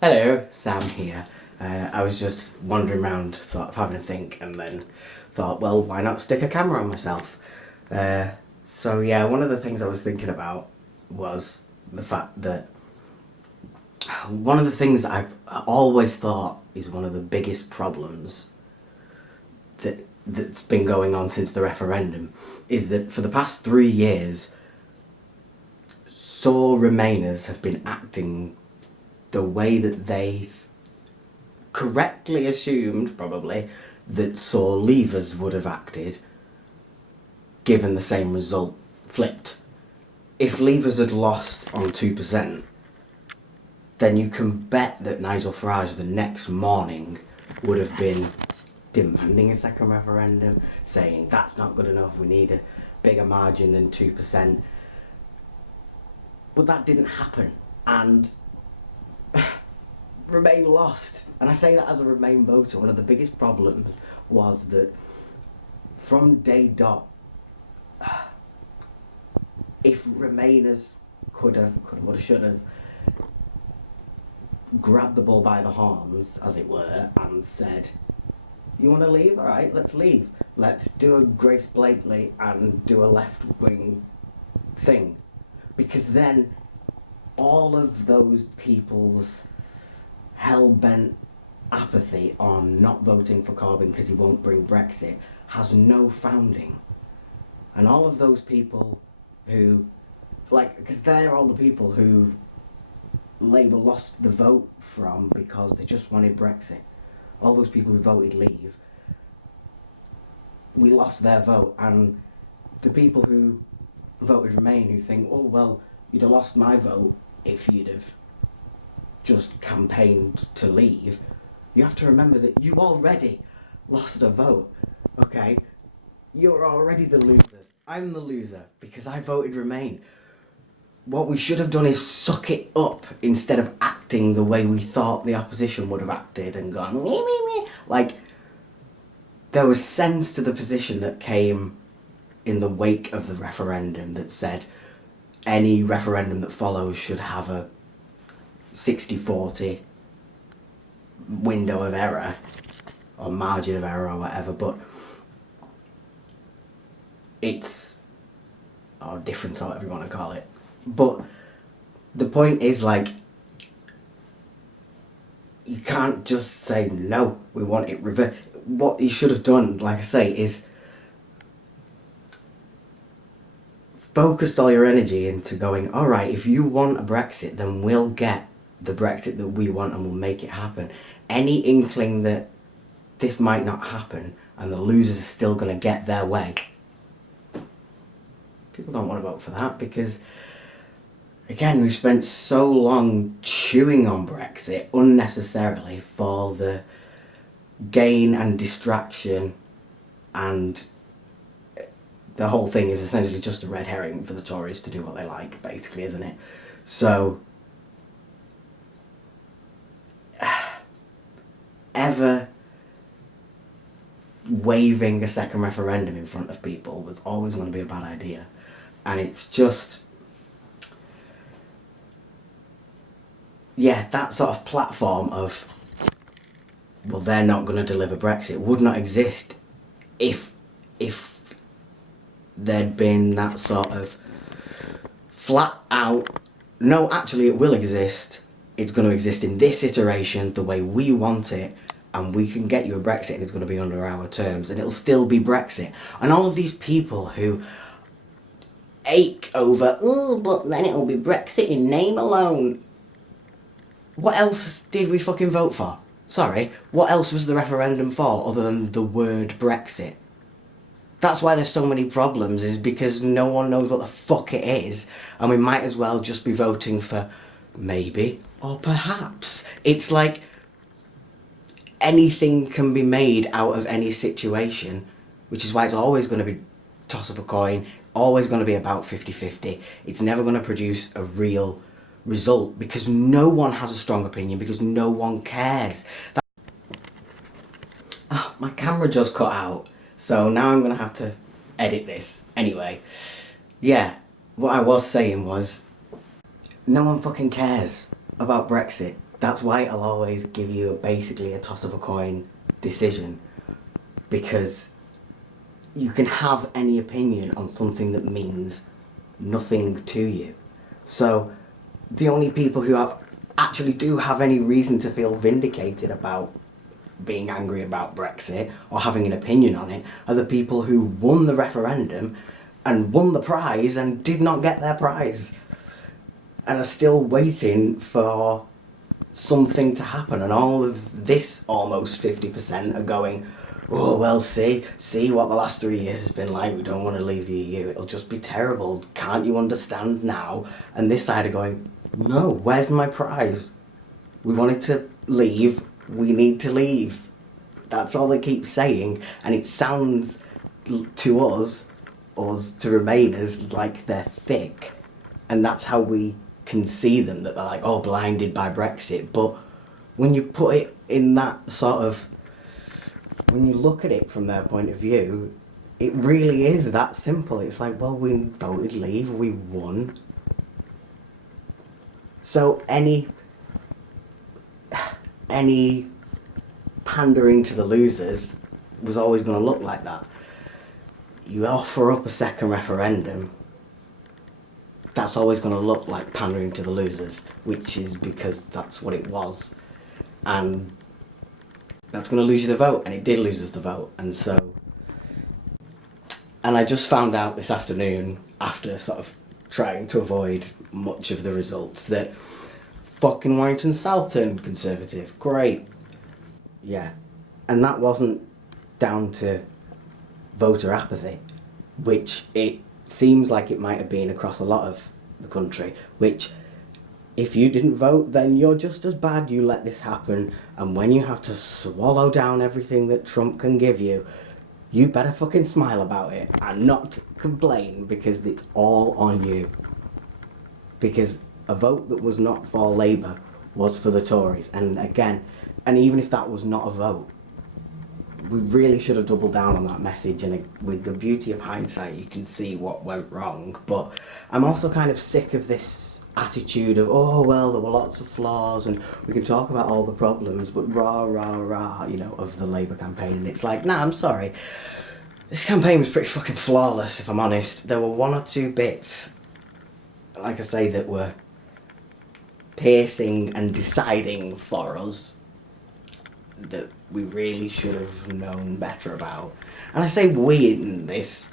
Hello, Sam here. I was just wandering around, sort of having a think, and then thought, well, why not stick a camera on myself? So yeah, one of the things I was thinking about was the fact that one of the things that I've always thought is one of the biggest problems that's been going on since the referendum is that for the past 3 years, sore Remainers have been acting the way that they correctly assumed, probably, that sore Leavers would have acted given the same result flipped. If Leavers had lost on 2%, then you can bet that Nigel Farage the next morning would have been demanding a second referendum, saying that's not good enough, we need a bigger margin than 2%. But that didn't happen, and Remain lost. And I say that as a Remain voter. One of the biggest problems was that from day dot, if Remainers could have, should have grabbed the bull by the horns, as it were, and said, you want to leave? Alright, let's leave. Let's do a Grace Blakely and do a left-wing thing. Because then all of those people's hell-bent apathy on not voting for Corbyn because he won't bring Brexit has no founding. And all of those people who, because they're all the people who Labour lost the vote from because they just wanted Brexit. All those people who voted Leave, we lost their vote, and the people who voted Remain who think, oh well, you'd have lost my vote if you'd have just campaigned to leave, you have to remember that you already lost a vote, okay? You're already the losers. I'm the loser because I voted Remain. What we should have done is suck it up instead of acting the way we thought the opposition would have acted and gone, meh, meh, meh. Like, there was sense to the position that came in the wake of the referendum that said any referendum that follows should have a 60-40 window of error or margin of error or whatever, but it's, or difference or whatever you want to call it. But the point is, you can't just say, no, we want it reversed. What you should have done, like I say, is focused all your energy into going, alright, if you want a Brexit, then we'll get the Brexit that we want and we'll make it happen. Any inkling that this might not happen and the losers are still going to get their way, people don't want to vote for that because, again, we've spent so long chewing on Brexit unnecessarily for the gain and distraction, and the whole thing is essentially just a red herring for the Tories to do what they like, basically, isn't it? So, ever waving a second referendum in front of people was always going to be a bad idea. And it's just, yeah, that sort of platform of, well, they're not going to deliver Brexit would not exist if there'd been that sort of flat out, no, actually it will exist, it's going to exist in this iteration the way we want it, and we can get you a Brexit and it's going to be under our terms and it'll still be Brexit. And all of these people who ache over, oh, but then it'll be Brexit in name alone. What else did we fucking vote for? Sorry, what else was the referendum for other than the word Brexit? That's why there's so many problems, is because no one knows what the fuck it is, and we might as well just be voting for maybe or perhaps. It's like anything can be made out of any situation, which is why it's always going to be toss of a coin, always going to be about 50-50. It's never going to produce a real result because no one has a strong opinion, because no one cares. Oh, my camera just cut out, so now I'm going to have to edit this. Anyway, yeah, what I was saying was, no one fucking cares about Brexit. That's why I'll always give you basically a toss of a coin decision, because you can have any opinion on something that means nothing to you. So the only people who actually do have any reason to feel vindicated about being angry about Brexit or having an opinion on it are the people who won the referendum and won the prize and did not get their prize and are still waiting for something to happen. And all of this almost 50% are going, oh well, see what the last 3 years has been like, we don't want to leave the EU, it'll just be terrible, can't you understand now? And this side are going, no, where's my prize? We wanted to leave, we need to leave. That's all they keep saying, and it sounds to us to Remainers, like they're thick, and that's how we can see them, that they're like, oh, blinded by Brexit. But when you put it in that sort of, when you look at it from their point of view, it really is that simple. It's like, well, we voted leave, we won. So any pandering to the losers was always going to look like that. You offer up a second referendum, that's always going to look like pandering to the losers, which is because that's what it was. And that's going to lose you the vote, and it did lose us the vote. And so, and I just found out this afternoon, after sort of trying to avoid much of the results, that fucking Warrington South turned Conservative. Great. Yeah. And that wasn't down to voter apathy, which it seems like it might have been across a lot of the country, which, if you didn't vote, then you're just as bad, you let this happen, and when you have to swallow down everything that Trump can give you, you better fucking smile about it and not complain, because it's all on you. Because a vote that was not for Labour was for the Tories, and again, and even if that was not a vote, we really should have doubled down on that message, and with the beauty of hindsight you can see what went wrong. But I'm also kind of sick of this attitude of, oh well, there were lots of flaws and we can talk about all the problems, but rah rah rah, you know, of the Labour campaign. And it's like, nah, I'm sorry, this campaign was pretty fucking flawless, if I'm honest. There were one or two bits, like I say, that were piercing and deciding for us that we really should have known better about. And I say we in this,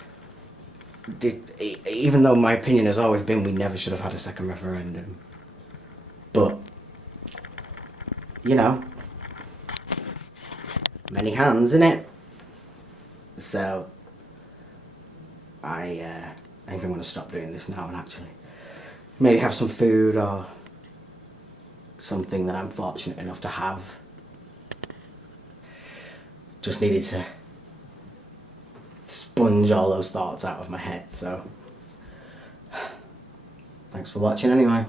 even though my opinion has always been we never should have had a second referendum. But, you know, many hands, innit? So, I think I'm going to stop doing this now and actually maybe have some food or something that I'm fortunate enough to have. Just needed to sponge all those thoughts out of my head, so thanks for watching anyway.